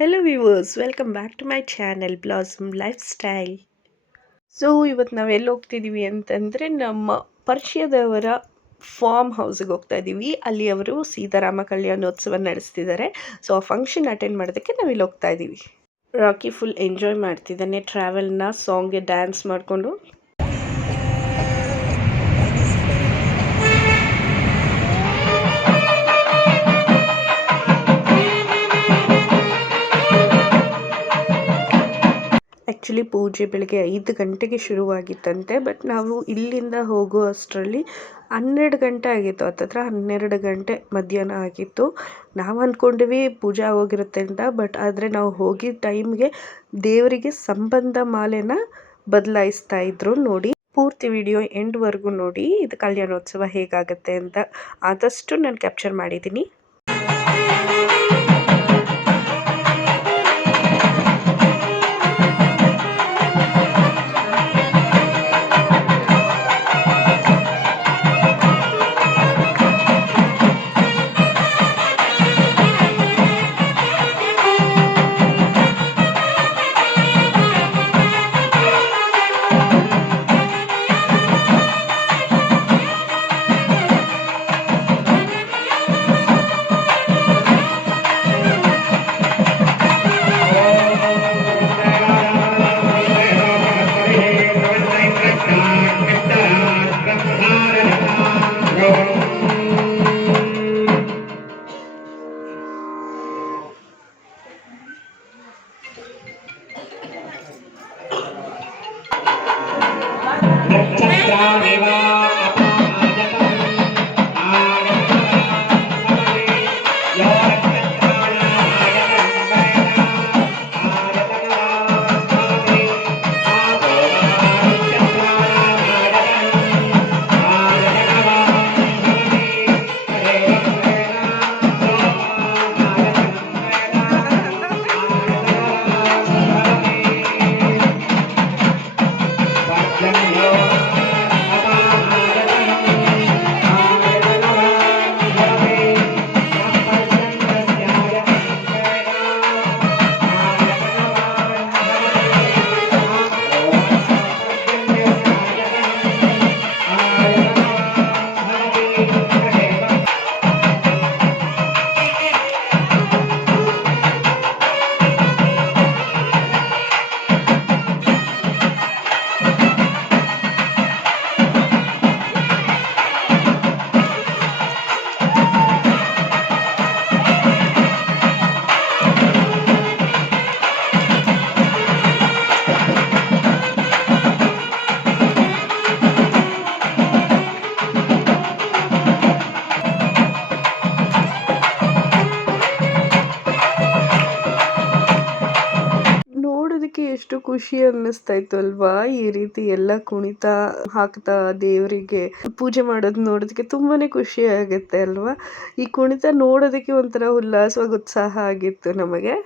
Hello viewers, welcome back to my channel Blossom Lifestyle. So ಇವತ್ತು ನಾವು ಎಲ್ಲಿ ಹೋಗ್ತಿದ್ದೀವಿ ಅಂತಂದರೆ ನಮ್ಮ ಪರಿಚಯದವರ ಫಾರ್ಮ್ ಹೌಸಿಗೆ ಹೋಗ್ತಾ ಇದ್ದೀವಿ. ಅಲ್ಲಿ ಅವರು ಸೀತಾರಾಮ ಕಲ್ಯಾಣೋತ್ಸವ ನಡೆಸ್ತಿದ್ದಾರೆ. ಸೊ ಆ ಫಂಕ್ಷನ್ ಅಟೆಂಡ್ ಮಾಡೋದಕ್ಕೆ ನಾವು ಇಲ್ಲಿ ಹೋಗ್ತಾ ಇದ್ದೀವಿ. ರಾಕಿ ಫುಲ್ ಎಂಜಾಯ್ ಮಾಡ್ತಿದ್ದಾನೆ ಟ್ರಾವೆಲ್ನ, ಸಾಂಗ್ಗೆ ಡ್ಯಾನ್ಸ್ ಮಾಡಿಕೊಂಡು. ಆ್ಯಕ್ಚುಲಿ ಪೂಜೆ ಬೆಳಗ್ಗೆ 5 ಗಂಟೆಗೆ ಶುರುವಾಗಿತ್ತಂತೆ. ಬಟ್ ನಾವು ಇಲ್ಲಿಂದ ಹೋಗೋ ಅಷ್ಟರಲ್ಲಿ 12 ಗಂಟೆ ಆಗಿತ್ತು. ಹತ್ತತ್ರ 12 ಗಂಟೆ ಮಧ್ಯಾಹ್ನ ಆಗಿತ್ತು. ನಾವು ಅಂದ್ಕೊಂಡ್ವಿ ಪೂಜೆ ಆಗೋಗಿರುತ್ತೆ ಅಂತ. ಬಟ್ ಆದರೆ ನಾವು ಹೋಗಿದ್ದ ಟೈಮ್ಗೆ ದೇವರಿಗೆ ಸಂಬಂಧ ಮಾಲೆನ ಬದಲಾಯಿಸ್ತಾ ಇದ್ರು. ನೋಡಿ, ಪೂರ್ತಿ ವಿಡಿಯೋ ಎಂಡ್ವರೆಗೂ ನೋಡಿ, ಇದು ಕಲ್ಯಾಣೋತ್ಸವ ಹೇಗಾಗುತ್ತೆ ಅಂತ ಆದಷ್ಟು ನಾನು ಕ್ಯಾಪ್ಚರ್ ಮಾಡಿದ್ದೀನಿ. ನೋಡೋದಕ್ಕೆ ಎಷ್ಟು ಖುಷಿ ಅನ್ನಿಸ್ತಾ ಇತ್ತು ಅಲ್ವಾ. ಈ ರೀತಿ ಎಲ್ಲ ಕುಣಿತ ಹಾಕ್ತಾ ದೇವರಿಗೆ ಪೂಜೆ ಮಾಡೋದು ನೋಡೋದಕ್ಕೆ ತುಂಬಾನೇ ಖುಷಿ ಆಗುತ್ತೆ ಅಲ್ವಾ. ಈ ಕುಣಿತ ನೋಡೋದಕ್ಕೆ ಒಂಥರ ಉಲ್ಲಾಸವಾಗಿ ಉತ್ಸಾಹ ಆಗಿತ್ತು ನಮಗೆ.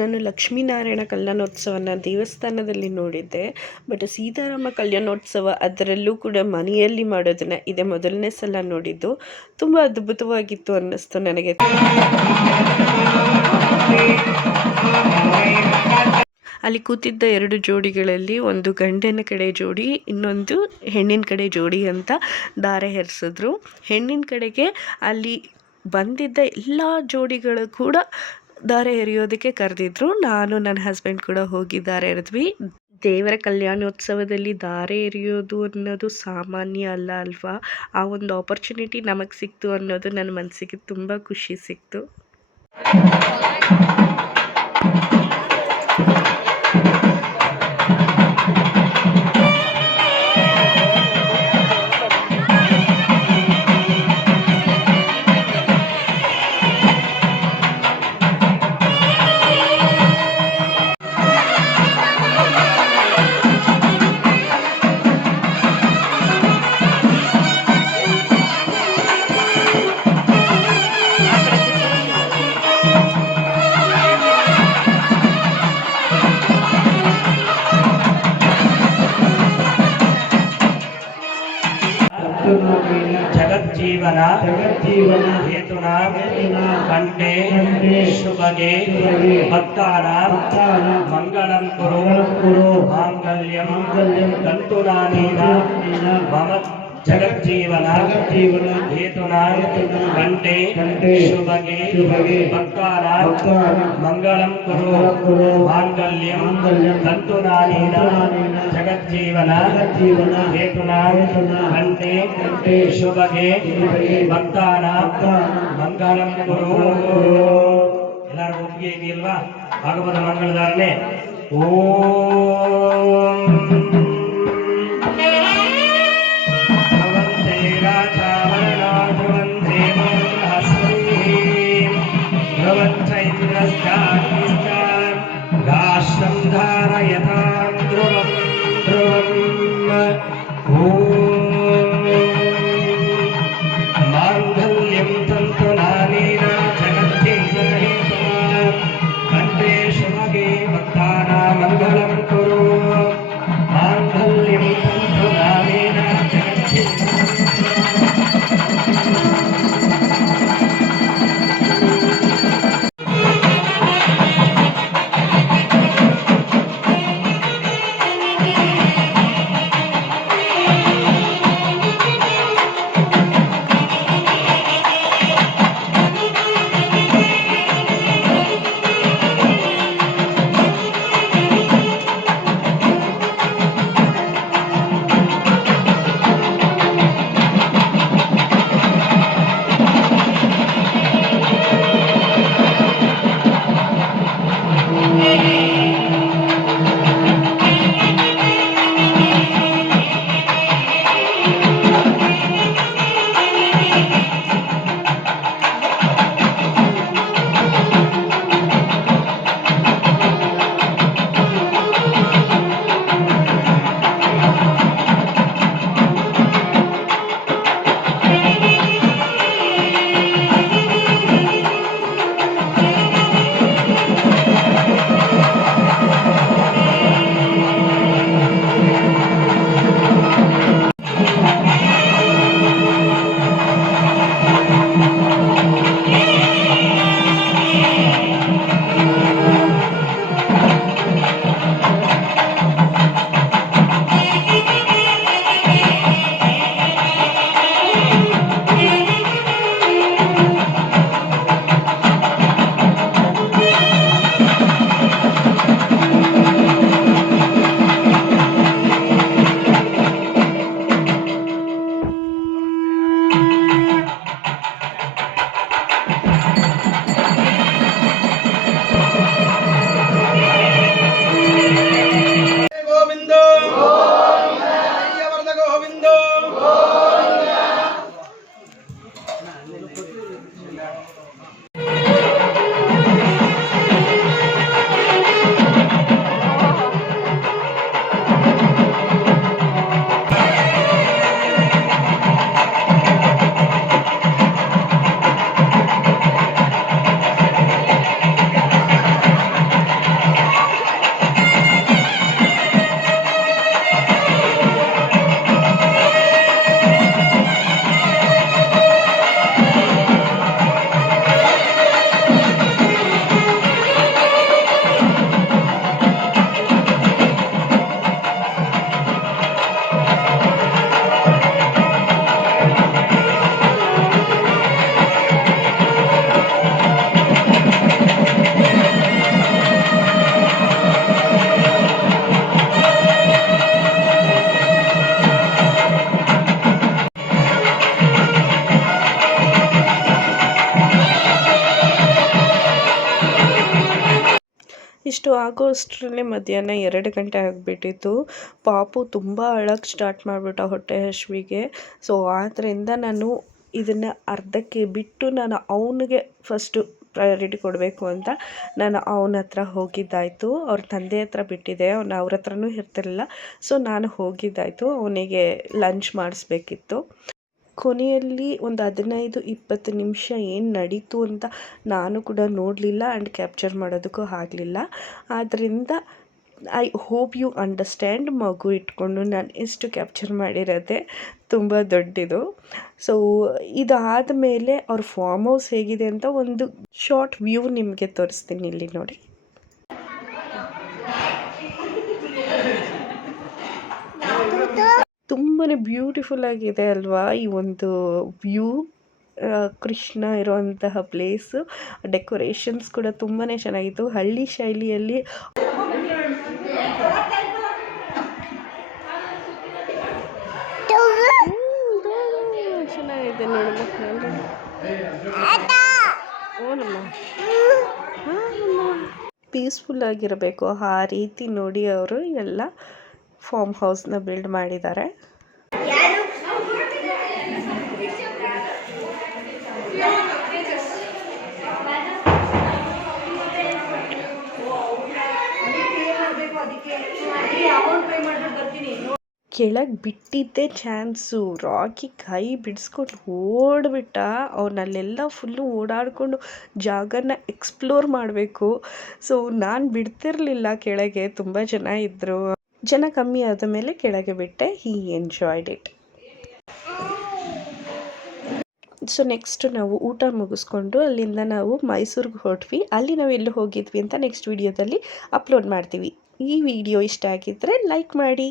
ನಾನು ಲಕ್ಷ್ಮೀನಾರಾಯಣ ಕಲ್ಯಾಣೋತ್ಸವನ ದೇವಸ್ಥಾನದಲ್ಲಿ ನೋಡಿದ್ದೆ. ಬಟ್ ಸೀತಾರಾಮ ಕಲ್ಯಾಣೋತ್ಸವ ಅದರಲ್ಲೂ ಕೂಡ ಮನೆಯಲ್ಲಿ ಮಾಡೋದನ್ನ ಇದೇ ಮೊದಲನೇ ಸಲ ನೋಡಿದ್ದು. ತುಂಬ ಅದ್ಭುತವಾಗಿತ್ತು ಅನ್ನಿಸ್ತು ನನಗೆ. ಅಲ್ಲಿ ಕೂತಿದ್ದ 2 ಜೋಡಿಗಳಲ್ಲಿ ಒಂದು ಗಂಡಿನ ಕಡೆ ಜೋಡಿ, ಇನ್ನೊಂದು ಹೆಣ್ಣಿನ ಕಡೆ ಜೋಡಿ ಅಂತ ದಾರೆ ಎರೆಸಿದ್ರು. ಹೆಣ್ಣಿನ ಕಡೆಗೆ ಅಲ್ಲಿ ಬಂದಿದ್ದ ಎಲ್ಲ ಜೋಡಿಗಳು ಕೂಡ ದಾರೆ ಎರೆಯೋದಕ್ಕೆ ಕರೆದಿದ್ರು. ನಾನು ನನ್ನ ಹಸ್ಬೆಂಡ್ ಕೂಡ ಹೋಗಿ ದಾರೆ ಎರೆದ್ವಿ. ದೇವರ ಕಲ್ಯಾಣೋತ್ಸವದಲ್ಲಿ ದಾರೆ ಎರೆಯೋದು ಅನ್ನೋದು ಸಾಮಾನ್ಯ ಅಲ್ಲ ಅಲ್ವಾ. ಆ ಒಂದು ಆಪರ್ಚುನಿಟಿ ನಮಗೆ ಸಿಕ್ತು ಅನ್ನೋದು ನನ್ನ ಮನಸ್ಸಿಗೆ ತುಂಬ ಖುಷಿ ಸಿಕ್ತು. ಜಗಜ್ಜೀವನ ಹೇತುನಾ ಕಂಠೆ ಶುಭಗೆ ಭಕ್ತಾನಾಂ ಮಂಗಳಂ ಕುರು ಮಾಂಗಲ್ಯಂ ತಂತುನಾನೇನ ಮಮ ಜಗಜ್ಜೀವನ ಹೇತುನಾ ಕಂಠೆ ಶುಭಗೆ ಭಕ್ತಾನಾಂ ಮಂಗಳಂ ಕುರು ಮಾಂಗಲ್ಯಂ ತಂತುನಾನೇನ ಜಗಜ್ಜೀವನ ಹೇತುನಾ ಕಂಠೆ ಶುಭಗೆ ಭಕ್ತಾನಾಂ ಮಂಗಳಂ ಕುರು. ಎಲ್ಲರೂ ಒಪ್ಪಿಗೆ ಇದೆಯಲ್ವಾ? ಭಾಗವತ ಮಂಗಳಧಾರಣೆ. ಓಂ राष्ट्रं धारयतां ध्रुवं माङ्गल्यं तन्तुनानेन जगज्जीवनहेतुना कंठे शुभगे भक्तानां मङ्गलं कुरु. माङ्गल्यं तन्तुनानेन ಇಷ್ಟು ಆಗೋ ಅಷ್ಟರಲ್ಲೇ ಮಧ್ಯಾಹ್ನ 2 ಗಂಟೆ ಆಗಿಬಿಟ್ಟಿತ್ತು. ಪಾಪು ತುಂಬ ಅಳಕ್ಕೆ ಸ್ಟಾರ್ಟ್ ಮಾಡಿಬಿಟ್ಟ ಹೊಟ್ಟೆ ಹಸಿವಿಗೆ. ಸೊ ಆದ್ದರಿಂದ ನಾನು ಇದನ್ನು ಅರ್ಧಕ್ಕೆ ಬಿಟ್ಟು ನಾನು ಅವನಿಗೆ ಫಸ್ಟು ಪ್ರಯಾರಿಟಿ ಕೊಡಬೇಕು ಅಂತ ನಾನು ಅವನ ಹತ್ರ ಹೋಗಿದ್ದಾಯಿತು. ಅವ್ರ ತಂದೆ ಹತ್ರ ಬಿಟ್ಟಿದ್ದೆ, ಅವ್ನು ಅವ್ರ ಹತ್ರನೂ ಇರ್ತಿರಲಿಲ್ಲ. ಸೊ ನಾನು ಹೋಗಿದ್ದಾಯಿತು, ಅವನಿಗೆ ಲಂಚ್ ಮಾಡಿಸ್ಬೇಕಿತ್ತು. ಕೊನೆಯಲ್ಲಿ ಒಂದು 15-20 ನಿಮಿಷ ಏನು ನಡೀತು ಅಂತ ನಾನು ಕೂಡ ನೋಡಲಿಲ್ಲ ಆ್ಯಂಡ್ ಕ್ಯಾಪ್ಚರ್ ಮಾಡೋದಕ್ಕೂ ಆಗಲಿಲ್ಲ. ಆದ್ದರಿಂದ ಐ ಹೋಪ್ ಯು ಅಂಡರ್ಸ್ಟ್ಯಾಂಡ್. ಮಗು ಇಟ್ಕೊಂಡು ನಾನು ಎಷ್ಟು ಕ್ಯಾಪ್ಚರ್ ಮಾಡಿರೋದೆ ತುಂಬ ದೊಡ್ಡದು. ಸೊ ಇದಾದ ಮೇಲೆ ಅವ್ರ ಫಾರ್ಮ್ ಹೌಸ್ ಹೇಗಿದೆ ಅಂತ ಒಂದು ಶಾರ್ಟ್ ವ್ಯೂ ನಿಮಗೆ ತೋರಿಸ್ತೀನಿ. ಇಲ್ಲಿ ನೋಡಿ. ತುಂಬಾ ಬ್ಯೂಟಿಫುಲ್ ಆಗಿದೆ ಅಲ್ವಾ ಈ ಒಂದು ವ್ಯೂ. ಕೃಷ್ಣ ಇರುವಂತಹ ಪ್ಲೇಸು, ಡೆಕೋರೇಷನ್ಸ್ ಕೂಡ ತುಂಬಾ ಚೆನ್ನಾಗಿತ್ತು. ಹಳ್ಳಿ ಶೈಲಿಯಲ್ಲಿ ಚೆನ್ನಾಗಿದೆ ನೋಡಿ. ಪೀಸ್ಫುಲ್ ಆಗಿರಬೇಕು ಆ ರೀತಿ ನೋಡಿ ಅವರು ಎಲ್ಲ ಫಾರ್ಮ್ ಹೌಸ್ನ ಬಿಲ್ಡ್ ಮಾಡಿದ್ದಾರೆ. ಕೆಳಗೆ ಬಿಟ್ಟಿದ್ದೇ ಚಾನ್ಸು. ರಾಕಿ ಕೈ ಬಿಡಿಸ್ಕೊಂಡು ಓಡ್ಬಿಟ್ಟ. ಅವನಲ್ಲೆಲ್ಲ ಫುಲ್ಲು ಓಡಾಡಿಕೊಂಡು ಜಾಗನ ಎಕ್ಸ್ಪ್ಲೋರ್ ಮಾಡಬೇಕು. ಸೊ ನಾನು ಬಿಡ್ತಿರ್ಲಿಲ್ಲ ಕೆಳಗೆ. ತುಂಬ ಜನ ಇದ್ದರು. ಜನ ಕಮ್ಮಿ ಆದ ಮೇಲೆ ಕೆಳಗೆ ಬಿಟ್ಟೆ. ಹಿ ಎಂಜಾಯ್ಡ್ ಇಟ್. ಸೊ ನೆಕ್ಸ್ಟ್ ನಾವು ಊಟ ಮುಗಿಸ್ಕೊಂಡು ಅಲ್ಲಿಂದ ನಾವು ಮೈಸೂರಿಗೆ ಹೊರಟ್ವಿ. ಅಲ್ಲಿ ನಾವು ಎಲ್ಲಿ ಹೋಗಿದ್ವಿ ಅಂತ ನೆಕ್ಸ್ಟ್ ವಿಡಿಯೋದಲ್ಲಿ ಅಪ್ಲೋಡ್ ಮಾಡ್ತೀವಿ. ಈ ವಿಡಿಯೋ ಇಷ್ಟ ಆಗಿದ್ದರೆ ಲೈಕ್ ಮಾಡಿ.